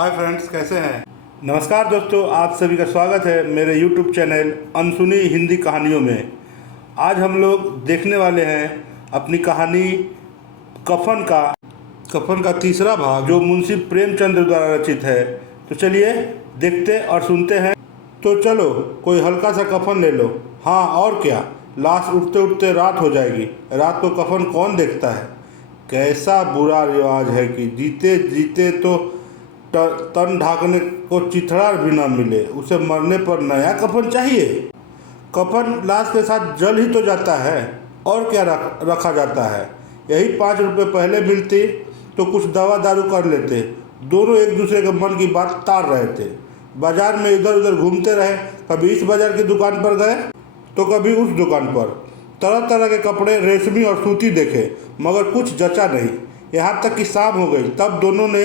Hi friends, कैसे हैं। नमस्कार दोस्तों, आप सभी का स्वागत है मेरे यूट्यूब चैनल अनसुनी हिंदी कहानियों में। आज हम लोग देखने वाले हैं अपनी कहानी कफन का तीसरा भाग, जो मुंशी प्रेमचंद्र द्वारा रचित है। तो चलिए देखते और सुनते हैं। तो चलो, कोई हल्का सा कफन ले लो। हाँ और क्या, लाश उठते उठते रात हो जाएगी। रात को कफन कौन देखता है। कैसा बुरा रिवाज है कि जीते जीते तो तन ढाकने को चिथड़ा भी न मिले, उसे मरने पर नया कफन चाहिए। कफन लाश के साथ जल ही तो जाता है, और क्या रखा जाता है। यही 5 रुपये पहले मिलती तो कुछ दवा दारू कर लेते। दोनों एक दूसरे के मन की बात तार रहे थे। बाजार में इधर उधर घूमते रहे, कभी इस बाजार की दुकान पर गए तो कभी उस दुकान पर। तरह तरह के कपड़े रेशमी और सूती देखे, मगर कुछ जचा नहीं। यहाँ तक कि शाम हो गई, तब दोनों ने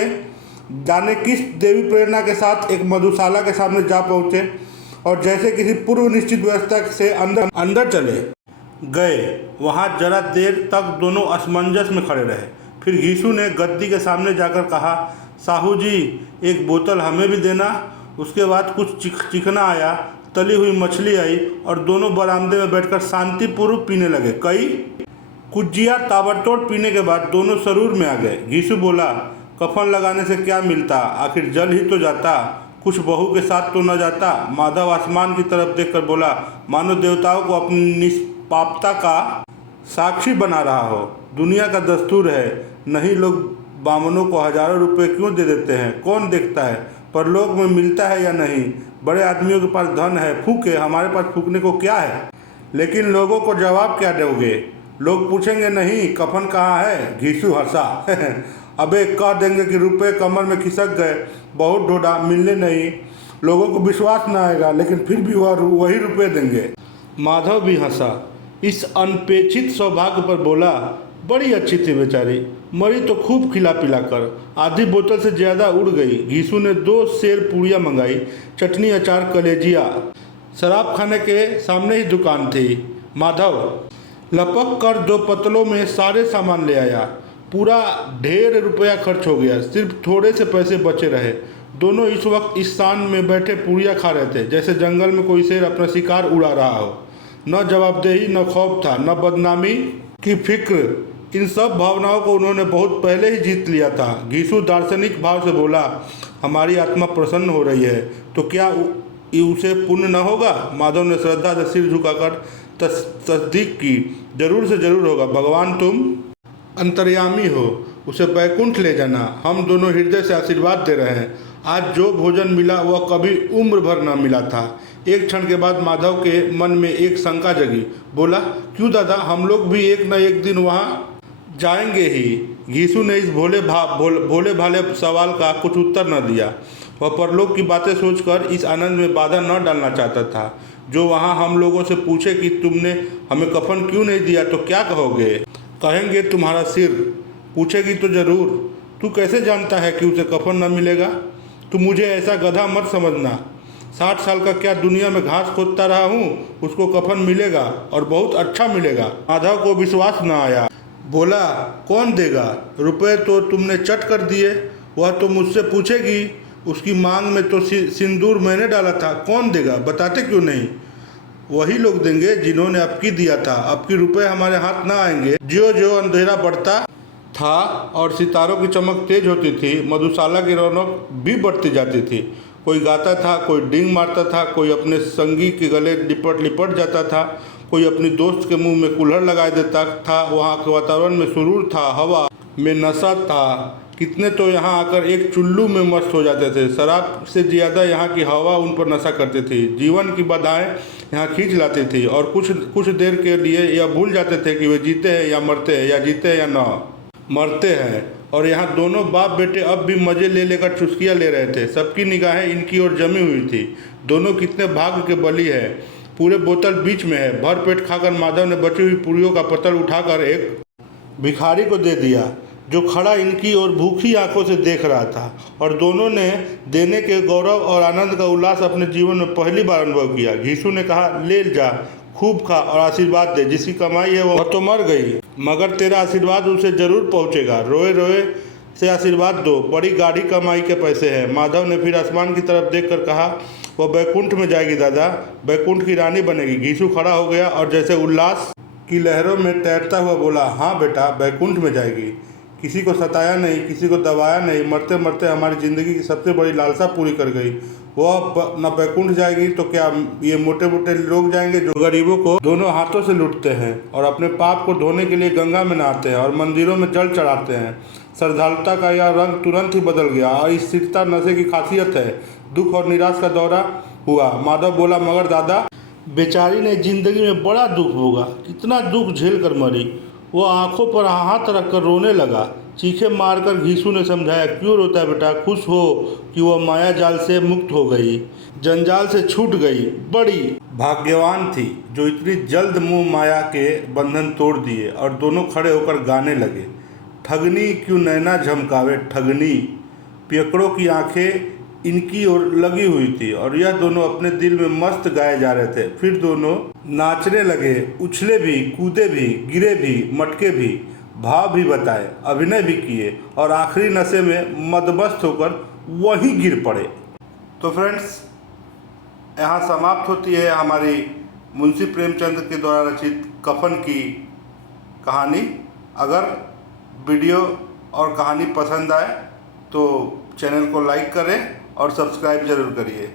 जाने किस देवी प्रेरणा के साथ एक मधुशाला के सामने जा पहुँचे और जैसे किसी पूर्व निश्चित व्यवस्था से अंदर चले गए। वहाँ जरा देर तक दोनों असमंजस में खड़े रहे। फिर घीसू ने गद्दी के सामने जाकर कहा, साहू जी, एक बोतल हमें भी देना। उसके बाद कुछ चिकना आया, तली हुई मछली आई और दोनों बरामदे में बैठकर शांतिपूर्वक पीने लगे। कई कुजिया ताबड़तोड़ पीने के बाद दोनों सरूर में आ गए। घीसू बोला, कफन लगाने से क्या मिलता, आखिर जल ही तो जाता, कुछ बहू के साथ तो न जाता। माधव आसमान की तरफ देखकर बोला, मानो देवताओं को अपनी निष्पापता का साक्षी बना रहा हो। दुनिया का दस्तूर है, नहीं लोग बामनों को हजारों रुपए क्यों दे देते हैं, कौन देखता है परलोक में मिलता है या नहीं। बड़े आदमियों के पास धन है, फूके, हमारे पास फूकने को क्या है। लेकिन लोगों को जवाब क्या दोगे। लोग पूछेंगे नहीं कफन कहाँ है। घीसू हंसा, अबे कह देंगे कि रुपए कमर में खिसक गए, बहुत ढूंढा मिलने नहीं। लोगों को विश्वास न आएगा, लेकिन फिर भी वही रुपए देंगे। माधव भी हंसा, इस अनपेक्षित सौभाग्य पर बोला, बड़ी अच्छी थी बेचारी, मरी तो खूब खिला पिला कर, आधी बोतल से ज़्यादा उड़ गई। घीसू ने 2 सेर पूड़ियाँ मंगाई, चटनी, अचार, कलेजिया। शराब खाने के सामने ही दुकान थी। माधव लपक कर 2 पतलों में सारे सामान ले आया। पूरा ढेर रुपया खर्च हो गया, सिर्फ थोड़े से पैसे बचे रहे। दोनों इस वक्त इस शान में बैठे पूड़ियाँ खा रहे थे जैसे जंगल में कोई शेर अपना शिकार उड़ा रहा हो। न जवाबदेही, न खौफ था, न बदनामी की फिक्र। इन सब भावनाओं को उन्होंने बहुत पहले ही जीत लिया था। घीसू दार्शनिक भाव से बोला, हमारी आत्मा प्रसन्न हो रही है तो क्या उसे पुण्य न होगा। माधव ने श्रद्धा से सिर झुकाकर तस्दीक की, जरूर से जरूर होगा। भगवान तुम अंतर्यामी हो, उसे बैकुंठ ले जाना। हम दोनों हृदय से आशीर्वाद दे रहे हैं। आज जो भोजन मिला वह कभी उम्र भर न मिला था। एक क्षण के बाद माधव के मन में एक शंका जगी। बोला, क्यों दादा, हम लोग भी एक न एक दिन वहाँ जाएंगे ही। घीसू ने इस भोले भाले सवाल का कुछ उत्तर न दिया। वह परलोक की बातें सोचकर इस आनंद में बाधा न डालना चाहता था। जो वहाँ हम लोगों से पूछे कि तुमने हमें कफन क्यों नहीं दिया तो क्या कहोगे। कहेंगे तुम्हारा सिर। पूछेगी तो ज़रूर, तू कैसे जानता है कि उसे कफन न मिलेगा। तू मुझे ऐसा गधा मत समझना। 60 साल का क्या दुनिया में घास खोदता रहा हूँ, उसको कफन मिलेगा और बहुत अच्छा मिलेगा। माधव को विश्वास न आया। बोला, कौन देगा। रुपए तो तुमने चट कर दिए, वह तो मुझसे पूछेगी। उसकी मांग में तो सिंदूर मैंने डाला था, कौन देगा, बताते क्यों नहीं। वही लोग देंगे जिन्होंने अबकी दिया था। अबकी रुपए हमारे हाथ ना आएंगे। ज्यों ज्यों अंधेरा बढ़ता था और सितारों की चमक तेज होती थी, मधुशाला की रौनक भी बढ़ती जाती थी। कोई गाता था, कोई डींग मारता था, कोई अपने संगी के गले लिपट जाता था, कोई अपनी दोस्त के मुंह में कुल्हड़ लगा देता था। वहाँ के वातावरण में सुरूर था, हवा में नशा था। कितने तो यहाँ आकर एक चुल्लू में मस्त हो जाते थे। शराब से ज़्यादा यहाँ की हवा उन पर नशा करती थी। जीवन की बाधाएं यहाँ खींच लाती थी और कुछ देर के लिए यह भूल जाते थे कि वे जीते हैं या मरते हैं, या जीते हैं या न मरते हैं। और यहाँ दोनों बाप बेटे अब भी मज़े ले लेकर चुस्कियाँ ले रहे थे। सबकी निगाहें इनकी ओर जमी हुई थी। दोनों कितने भाग्य के बली है। पूरे बोतल बीच में है। भर पेट खाकर माधव ने बची हुई पूरियों का पतल उठाकर एक भिखारी को दे दिया, जो खड़ा इनकी ओर भूखी आंखों से देख रहा था। और दोनों ने देने के गौरव और आनंद का उल्लास अपने जीवन में पहली बार अनुभव किया। घीसू ने कहा, ले जा, खूब खा और आशीर्वाद दे। जिसकी कमाई है वह तो मर गई, मगर तेरा आशीर्वाद उसे जरूर पहुँचेगा। रोए रोए से आशीर्वाद दो, बड़ी गाढ़ी कमाई के पैसे हैं। माधव ने फिर आसमान की तरफ देखकर कहा, वह बैकुंठ में जाएगी दादा, बैकुंठ की रानी बनेगी। घीसू खड़ा हो गया और जैसे उल्लास की लहरों में तैरता हुआ बोला, हाँ बेटा, बैकुंठ में जाएगी। किसी को सताया नहीं, किसी को दबाया नहीं, मरते मरते हमारी ज़िंदगी की सबसे बड़ी लालसा पूरी कर गई। वह न बैकुंठ जाएगी तो क्या ये मोटे मोटे लोग जाएंगे जो गरीबों को दोनों हाथों से लूटते हैं और अपने पाप को धोने के लिए गंगा में नहाते हैं और मंदिरों में जल चढ़ाते हैं। श्रद्धालुता का यह रंग तुरंत ही बदल गया और इस स्थिरता नशे की खासियत है। दुख और निराश का दौरा हुआ। माधव बोला, मगर दादा, बेचारी ने जिंदगी में बड़ा दुख भोगा, कितना दुख झेल कर मरी। वो आंखों पर हाथ रखकर रोने लगा। चीखें मारकर घीसू ने समझाया, क्यों रोता है बेटा, खुश हो कि वह माया जाल से मुक्त हो गई, जंजाल से छूट गई। बड़ी भाग्यवान थी जो इतनी जल्द मुंह माया के बंधन तोड़ दिए। और दोनों खड़े होकर गाने लगे, ठगनी क्यों नैना झमकावे ठगनी। पियकड़ों की आंखें इनकी ओर लगी हुई थी और यह दोनों अपने दिल में मस्त गाए जा रहे थे। फिर दोनों नाचने लगे, उछले भी, कूदे भी, गिरे भी, मटके भी, भाव भी बताए, अभिनय भी किए और आखिरी नशे में मदमस्त होकर वहीं गिर पड़े। तो फ्रेंड्स, यहाँ समाप्त होती है हमारी मुंशी प्रेमचंद के द्वारा रचित कफन की कहानी। अगर वीडियो और कहानी पसंद आए तो चैनल को लाइक करें और सब्सक्राइब जरूर करिए।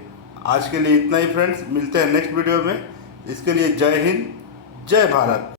आज के लिए इतना ही फ्रेंड्स, मिलते हैं नेक्स्ट वीडियो में। इसके लिए जय हिंद, जय भारत।